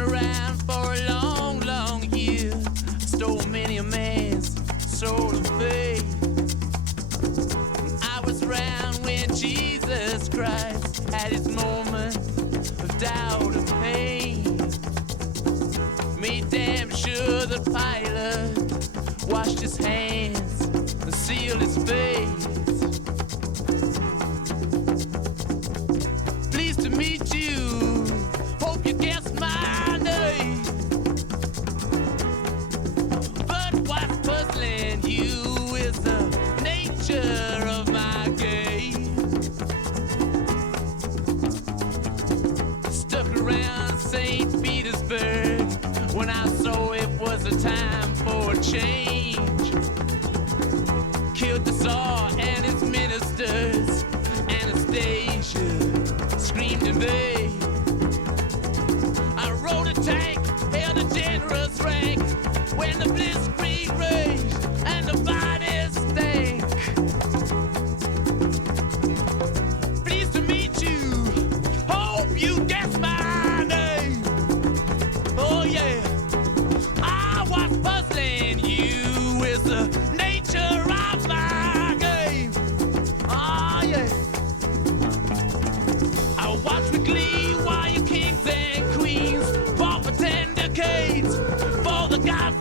around for a long, long year. Stole many a man's soul of faith. I was around when Jesus Christ had his moment of doubt and pain. Made damn sure the Pilate washed his hands and sealed his face. Pleased to meet you, hope you guessed my name. But what's puzzling you is the nature of my game. Stuck around St. Petersburg when I saw it was a time for a change. Killed the Tsar and his ministers. Anastasia screamed in vain. I rode a tank, held a generous rank when the blitzkrieg raged and the bodies stank. Pleased to meet you, hope you guessed my name. Oh yeah, I was puzzling you is the nature of my game. Oh yeah, I watch with glee while your kings and queens fought for 10 decades for the gods.